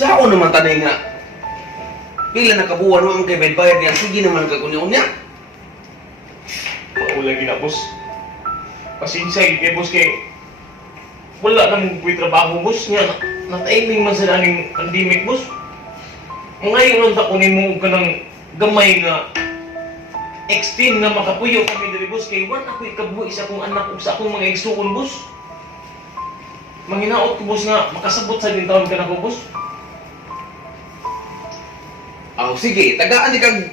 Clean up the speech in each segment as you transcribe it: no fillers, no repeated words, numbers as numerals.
Sao naman tanay nga? Pila na kabuwan mo ang kay bayad niya, sige naman kakunya-unya. Maula gina, boss. Pasinsay kay boss kay wala namang kuwi trabaho, boss. Nga, na-timing man sa daning pandemic, boss. Ngayon lang takunin mo ka ng gamay nga extend nga makapuyo kami diri, boss. Kay wan ako ikabuhi sa akong anak ug sa akong mga igsuon, boss. Manginaot ko, boss, nga makasabot sa din taon ka na ko, boss. Aw sige, tagaan di kag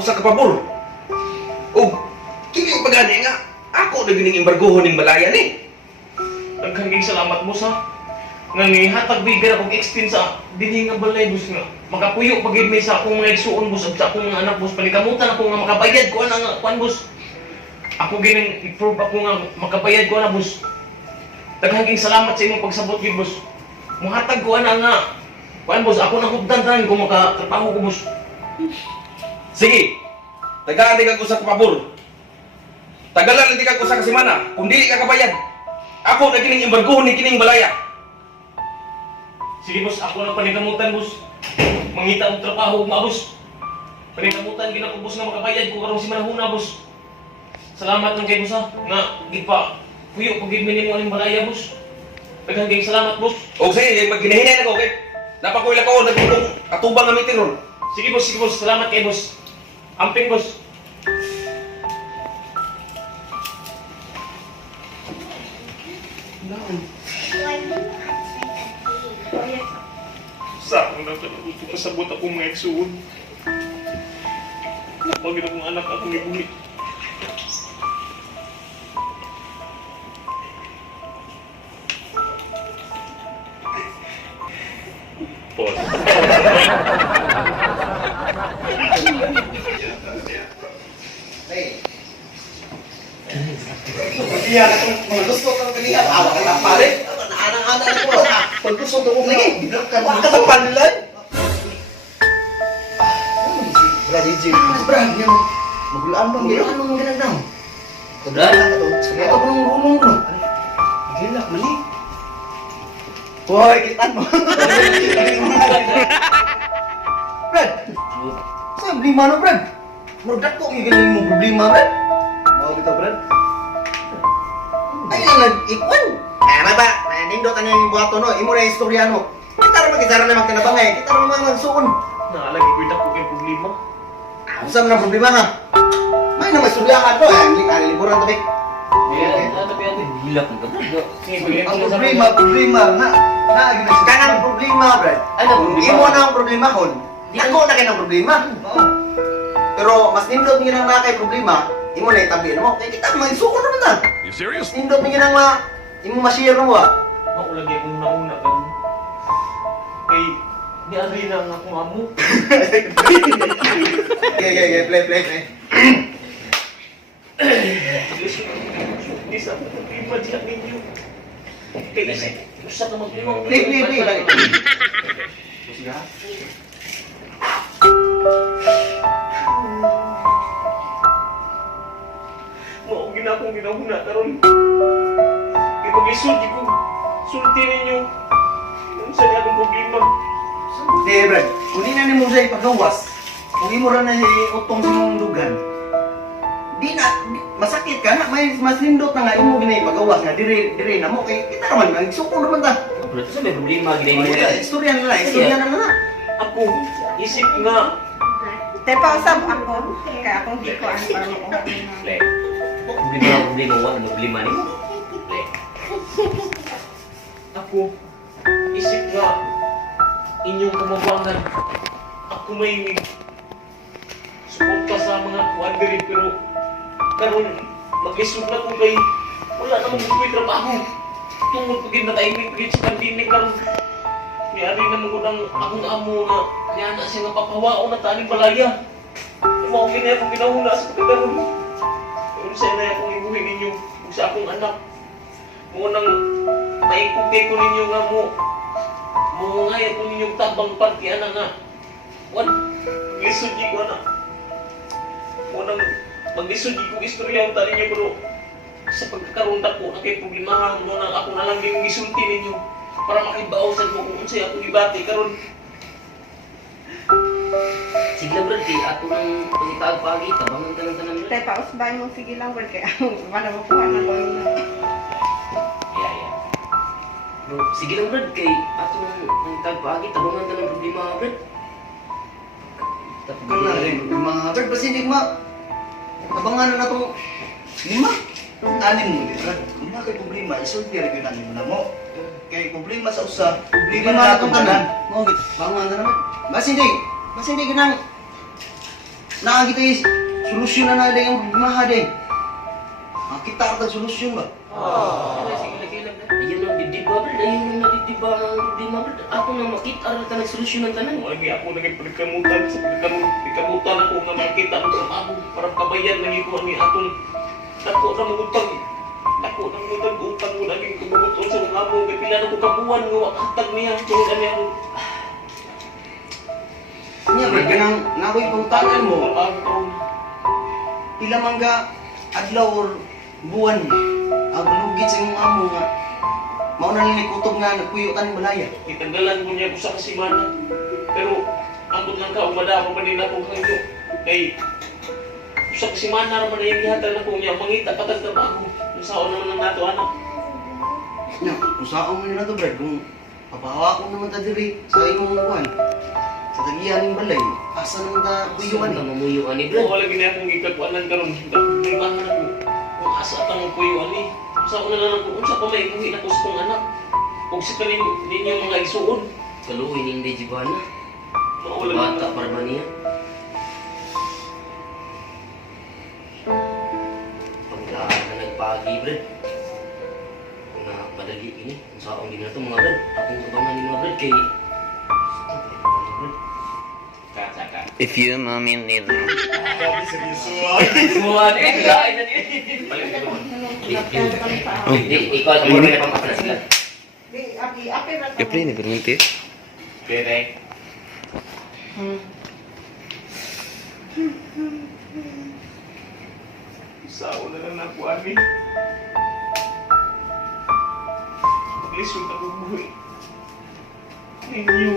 usa ka pabor. Og kini pagani nga ako na gining embargohon ning balaya ni. Daghang salamat, boss, ha. Nga ni hatag bigyan akong extend sa dinhi nga balay, boss, nga makapuyo pagid mi sa akong mga igsuon, boss, ug sa akong mga anak, boss. Panikamutan ako nga makabayad ko ana nga kuan, boss. Ako gining i-prove ako nga makabayad ko ana, boss. Daghang salamat sa imong pagsabot gid, boss. Muhatag ko ana nga kuan, boss. Ako nang hugdan ko makatrabaho ko, boss. Sige. Tagaan di kag usa ka pabor. Tagalan di kag usa ka semana kung dili ka kabayad. Ako na kining embargohon ni kining balaya. Sige, boss, ako lang panikamutan, boss. Mangita og trabaho ug maabos. Panikamutan gina ko, boss, nga makabayad ko karong simanahuna, boss. Salamat lang kay boss, ha. Nga gipa puyo pagid mi nimo aning balaya, boss. Daghang salamat, boss. O sige, magkinahinay na ko kay napakuila ko nagulong atubang nga meeting ron. Sige, boss. Salamat kay boss. Amping, boss. Sa akong nang kanang pasabot akong mga igsuon. Pagin akong anak akong ibuhi. Pause. Iya, mga gusto ka kaniya, awa ka lang pare. Anang-anang ko. Pag gusto ko lagi, bigla ka sa panlan. Bra DJ, bra niya. Magulaan mo, gilaan mo ganang daw. Kudan ka to. Sige to kung rumong no. Gila mali. Hoy, kitan mo. Brad. Sa problema no, Brad. Murdak ko gigaling mo problema, Brad. Mau kita, Brad? Ay lang nag-ikon. Ano ba? Nindot ang yung buhato no. Imo na istorya no. Kita rin mag-isara na magtinabangay. Kita rin mga magsuon. Naalagi ko ito kay problema. Saan na problema ha? May na istorya ka to. Hindi ka liburan tabi. Gila ko ka. Ang problema nga. Kanang problema, Brad. Imo na ang problema kon. Ako na kayo ng problema. Pero mas nindot nyo nang nakay problema. Imo na itabi mo. Kaya kita magsuon naman na. You serious? Nindot nyo nang imo ma-share mo ah. Maulagi akong nauna ka. Kay, di ari na ang akong amo. Play. Di sa akong problema diyan ninyo. Kay, usap na maglimang. Play. Maugin na akong ginahuna karon. Kay pag-isulti ko, sulti ninyo. Kung saan akong problema. Brad, kunin na ni mo siya ipagawas. Kung imo ra na siya utong sa mong lugan. Masakit ka na, may mas lindot na nga imo ginay ipagawas nga dire na mo kay kita naman magsuko naman ta. Berarti sa may problema gini mo Istorya na na. Ako, isip nga, Tepa usab ako, kaya akong di ko ano para makuha ko na. Play. Hindi ba problema wala problema ni mo? Play. ako, isip nga, inyong kamabangan, ako may suporta sa mga kuandiri, pero karon mag-isip na ko kay wala namang kukuy trabaho. Tungod ko na tayo may sa pandemic karon. Niyari naman ko ng akong amo nga kaya na siya nga papawao na taning balaya. Mao gina akong ginahula sa pagkaroon. Kung sa na akong ibuhi ninyo ug sa akong anak. Mo nang maikugay ko ninyo nga mo ngay ko ninyong tabang party ana nga. Wan lisod di ko ana. Mo nang mag-lisod di ko istorya ang tali niyo pero sa pagkakaroon ko na kay problema mo nang ako na lang din gisulti ninyo. para makibawasan mo kung unsay akong ibati karon. Sige lang Brad, kay ato ng pagitag pagi, tabangan ka ng tanan Brad. Tay, pausbay mo, sige lang, Brad. Kaya wala makuha na ko na. Yeah. Bro, sige lang Brad, kay ato ng pagitag pagi, tabangan ka ng problema Brad. Kaya rin, mga Brad, basta hindi ma. Tabangan na itong 5. 6 mo, Brad. Kung na kay problema, isulti rin yun ang mo. Kay problema sa usa, problema na itong tanan. Mo, bangan na naman. Basta hindi ganang nakakita yung solusyon na natin yung problema din. Makita ka ng solusyon ba? Sige lang Brad. Ayun ang dibdib ba Brad, ayun ang nadibdib ba ang problema Brad. Ako na makita rin ka nagsolusyon ng tanan. Lagi ako naging pinagkamutan sa pinagkamutan ako nga makita ang trabaho para kabayan ng ikuha ni atong dako na mangutang. Dako na mangutang utang mo naging kumutol sa mga amo. Kaya pila na ko kabuhan nga wakatag niya. Kaya kami ang Kanya Brad, ganang nakoy pangutanan mo. trabaho. Pila man ka adlaw or buwan ang balugit sa imong amo nga mao na lang kutob nga nagpuyo ka ng malaya. Itanggalan mo niya ko sa kasimana. Pero ambot lang ka, umada ako manila ko kayo. Kay sa kasimana naman na yung gihatag na ko niya. Mangita patag trabaho. Saan naman ang nato anak. Nya, usaon mo na to Brad kung papahawa ko naman ta diri sa imong buwan. Sa tagiyan ng balay, asa naman ta puyuan Ka ni. mamuyuan ni Pero Brad. wala gini akong ikagwanan karon. Dagdagan ako. Kung asa tang puyuan ni. Sa una na lang kung unsa pa may ibuhi na ko sa kong anak. Kung sa kanin ninyo mga isuon. Kaluoy ning di Jibana. Wala Bata para ba niya? Pagkaan na nagpagi Brad. Kung na madali ini, kung saan din na ito mga Brad. Akong tabangan ni mga Brad kay... Kaka. A few moments later. Semua ni, lain na ni. Balik ka naman. Di, ikaw ang muna na pampakala sila. ¿Qué play? ¿Me permite? Pwede. Sa una lang nakuha ni. Paglisod ako buhay. Ninyo.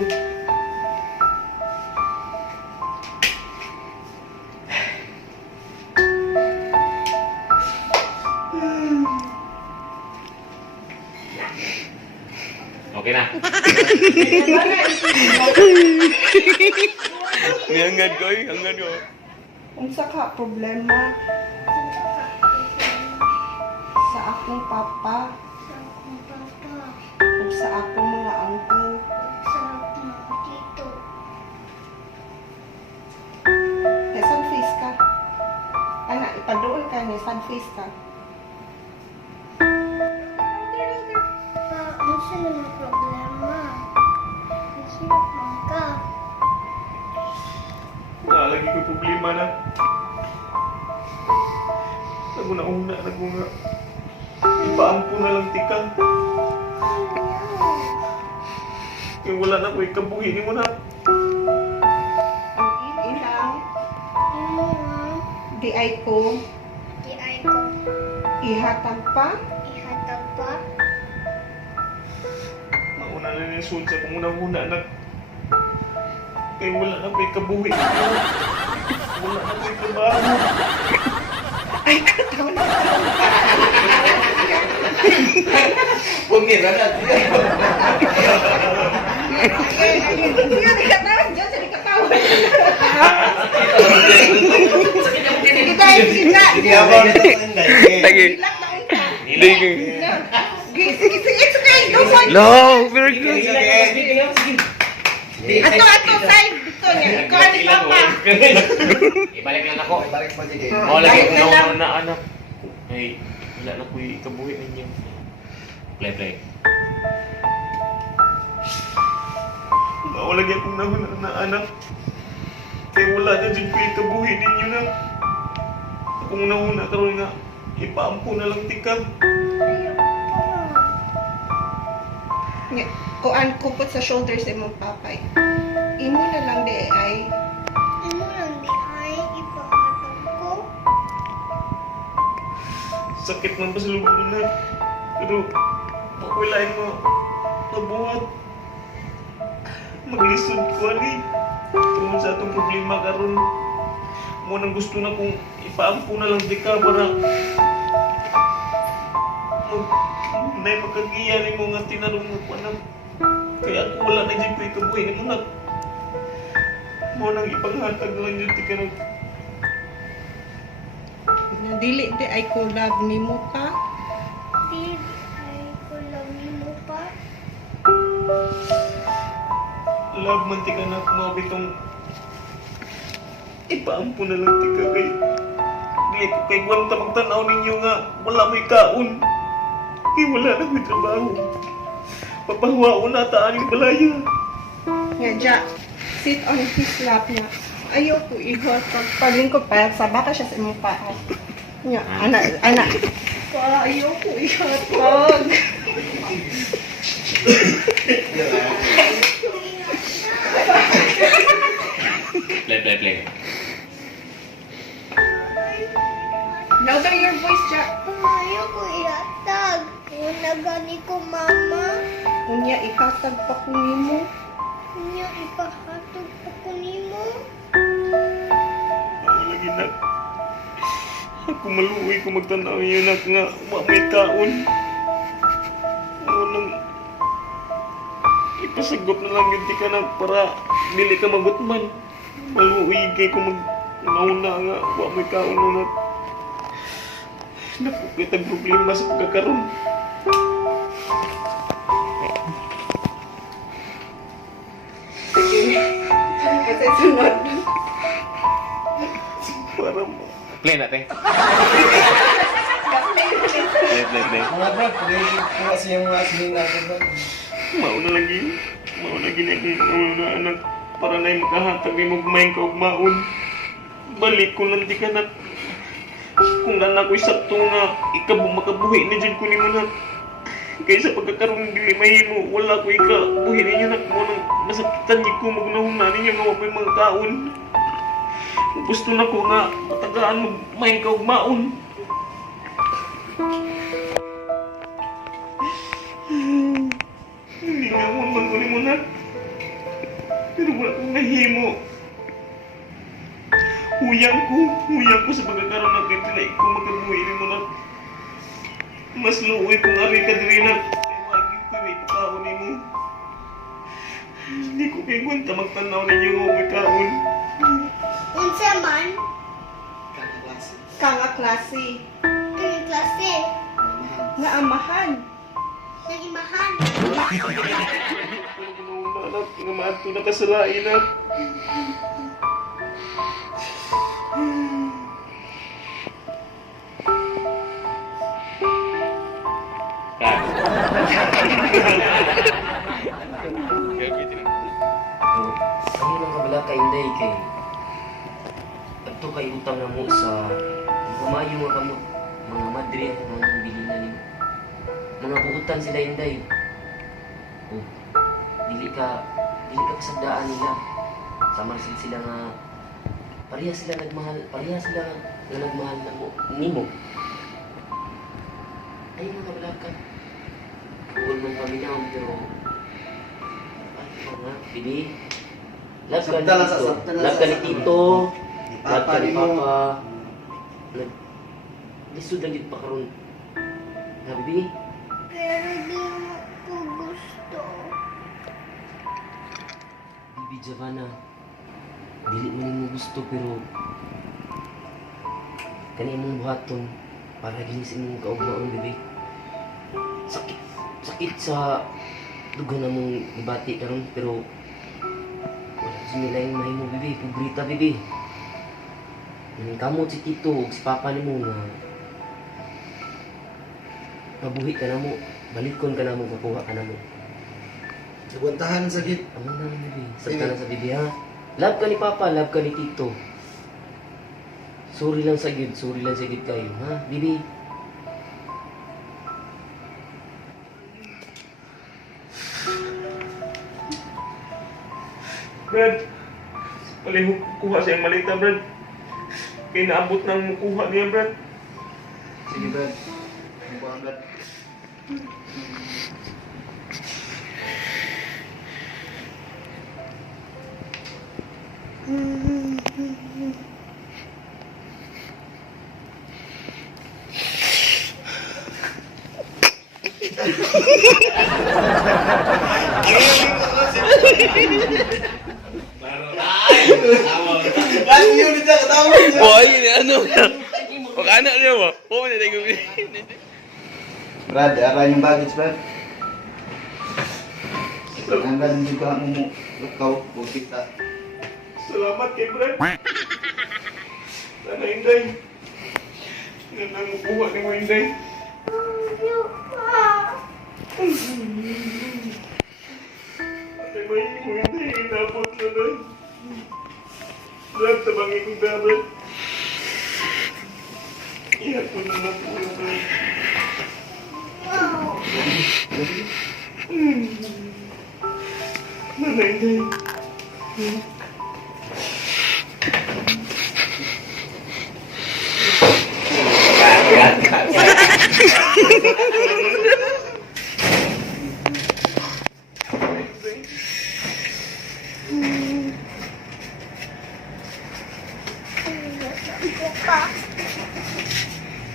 Okay na. Hangad ko eh, hangad ko. Unsa ka problema sa akong papa ug sa akong mga uncle. Kay sad face ka. Ana, ipaduol ka ni sad face ka. Lagi ko problema na. Naguna-una na ko nga. Ipaampo na lang tikang. Kaya wala na ko ikabuhin mo na. Ang ilang di ay ko ihatag pa Mauna na yung sunsa kung una-una na. Kaya wala na ko ikabuhin mo. Wala na ko ikabaho. Pungin na. Sige, di ka tawag dyan, sige ka tawag. Sige tayo, sige na. Hindi ako Lagi. Ilak na unsa. Lagi. Sige, sige, don't want. No, very good. Ato, side. Dito niya. Ikaw ni Papa. Ibalik lang ako. Balik mo sige. Wala Balik ko na lang. na anak. Ay, wala na ko ikabuhin ninyo. Play. Wala akong nahuna na anak. Kaya wala na dyan ko ikabuhin ninyo na. Kung nahuna karon nga, ipaampo na lang tikang. Kuan kupot sa shoulders sa imong papay. Imo na lang di ay. Sakit man pa sa lubog na. Pero, pakuwilain mo. nabuhat. Maglisod ko ani. Tungkol sa atong problema karon. Mo nang gusto na kong ipaampo na lang di ka para nay makagiya ni mo nga tinarong mo panag. Kaya ako wala na dyan ko ikabuhi ni mo na. Mo nang ipanghatag lang dyan di ka nag. Dili di ay ko love nimo pa. Di ay ko lang mo pa. Love man ti ka na kumabitong ipaampo na lang ti ka kay dili ko kay gwanta magtanaw ninyo nga wala may kaon. Kay wala na may trabaho. Papahuwaon na taaning balaya. Nga dya, sit on his lap niya. Ayaw ko ihot. Pagpaling ko pa, saba ka siya sa imong paa. Nga, anak. Pa, ayaw ko ihot. Pag. Play. Louder your voice, Jack. Ayaw ko ihatag. Una gani ko mama. Unya, ihatag pa ko nimo. Niya ipahatag ako nimo. Ako lagi nak. Ako maluwi ko magtanaw yun nak nga wa may kaon. Ako nang ipasagop na lang yun di ka nak para dili ka magutman. Maluwi kay ko mauna nga wa may kaon na nak. Naku, kitang problema sa pagkakaroon. Kasi sunod. Para Play natin. Play. Mga Brad, pwede kasi yung mga sinin natin, Brad. mauna lagi. Mauna gini mauna anak para na makahatag ni magmain ka og maon. Balik ko lang di ka na. Kung anak ko'y sakto nga makabuhi na dyan ko ni mo na. Kaysa pagkakaroon dili mahimo, wala ko ikabuhi ninyo na mo nang masakitan niyo ko magunahon na ninyo nga wapay mga kaon. Gusto na ko nga matagaan magmain ka og maon. Hindi nga mo magkunin mo na. Pero wala kong nahimo. Huyang ko sa pagkakaroon ng kaya ko magkabuhi ni mo na. Mas luoy kung ari ka diri na. Kaya magiging ko may pagkaon ni mo. Hindi ko kay gwanta magtanaw ninyo nga may kaon. Unsa man? Kanga klase. Kaya klase. Nga amahan. Nagimahan. Anak, nga maadto na ka sa lain na. Kami lang kabala ka inday kay adto kay utang na mo sa kamayo nga kamo mga madre mga bilinan nimo. Mga buutan sila inday. Oh, dili ka pasagdaan nila. Sama sila nga pareha sila nga nagmahal na mo nimo. Ay mga kabala ka. Huwag mong paminyaw pero nga, Pidi. Love ka ni Sakta lang, Tito. sakta lang, Love ka ni sakta. Tito. Love ka ni Papa, di mo. Papa. Lisod lang dito pa karon. Ha, Bibi? Pero di mo ko gusto. Bibi Javana. Dili mo nimo gusto pero kani imong buhaton para ginisin mong kaugmaon, Bibi. Sakit sa dugan na mong ibati karon pero wala sumila yung mahimo, Bibi. Pubrita, Bibi. Kamot si Tito ug si Papa nimo nga mabuhi ka na mo, balikon ka na mo, makuha ka na mo. Nagwantahan sa git. Amo na lang, Bibi. Sabta na sa Bibi, ha? Love ka ni Papa, love ka ni Tito. Sorry lang sa gid kayo, ha, Bibi? Brad, palihog kuha siyang malita, Brad. Kaya naabot ng mukuha niya, Brad. Sige, Brad. Ano ba, Brad? Lagi yun dito ketawa. Boy, ini ano? Pag anak niya ba? Oo, hindi ko. Brad, arahin yung baggage, Brad. Tanggalin juga mo ikaw, buti ka. Salamat kay Brad. Sana Inday. Yan ang buwa ni mo Inday. Ate may mo Inday, inabot na na. Brad, tabangi kong Brad. Iyak ko na lang po yung Brad. Nanay Inday.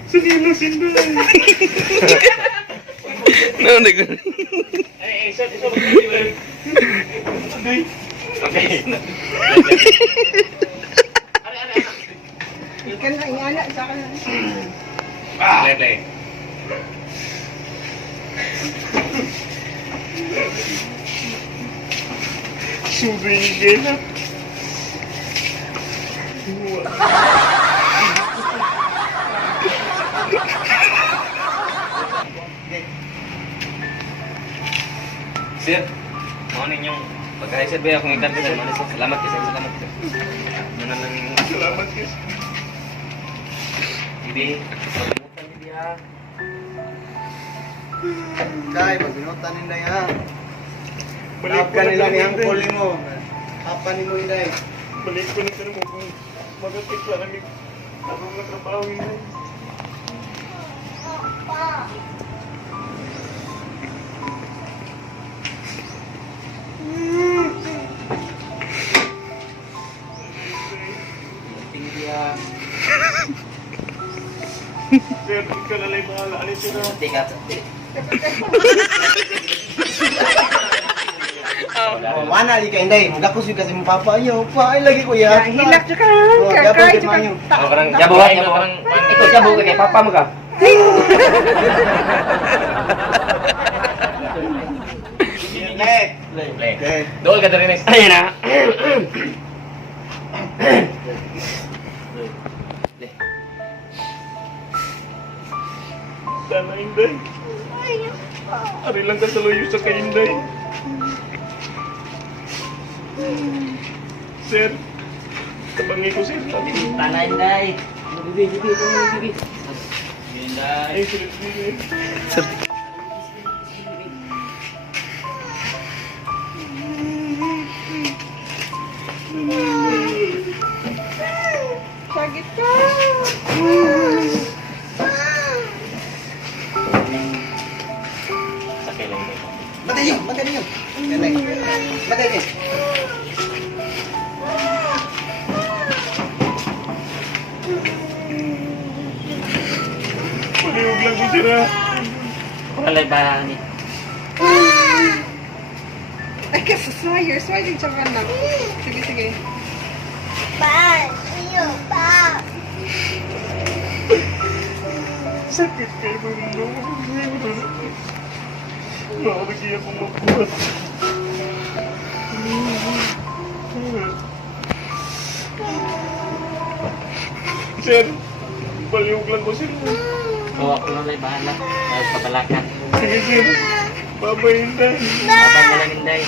Sige na Inday. No, hindi ko. Isa mag-Inday. Inday. Okay. Ikan na iana sa akin. Play. Subigay na. Sir, mau ninyong pagkain sir, bay akong ikan sir. Salamat sir, salamat sir. Mana lang Salamat guys. Bibi, pagmutan bibi ha. Day, magbinutan ninday ha. Balik Tap ko ka na nila kami, niyang Inday. puli mo. Apa ni mo inday? Balik ko na ka mo kung magkakit lang kami. Ako nga trabaho Inday. Tinggi ha. Sir, ikaw na lang bahala. Alis sila. Tika. Oh, mana di ka inday? Magdakos yung kasi mo papa ayo. Pa ay lagi ko Ya, ya. hilak juga. Oh, Kakay dapat juga. gimana? Oh, orang jabu ha, jabu orang. Ito jabu kay papa mo ka. Play. Play. Okay. Dool ka dari next. Ayun na. Sana Inday. Ari lang ka sa luyo sa kay Inday. Sir, tabangi ko sir. Tanay day. Bibi, bibi. Inday. Ay, sulit din. Sakit ka. Sakay lang day. Matay yun. Inday. Matay yun. Paliwag lang ko sir ha. Walay ba ni? Ay, kasi swayer. Swayer siya ka na. Sige, sige. Sakit kayo mundo. Nakakagi akong magbuhat. Sir, paliwag lang ko sir. Oo, ako lang lay bahala. Tapos patalakan. Sige sir. Babay Inday. Babay mo lang Inday.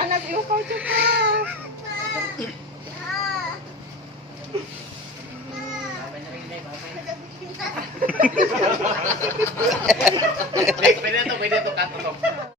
Anak, iupaw siya ka. Babay na rin Inday, babay. Pwede to, kato to.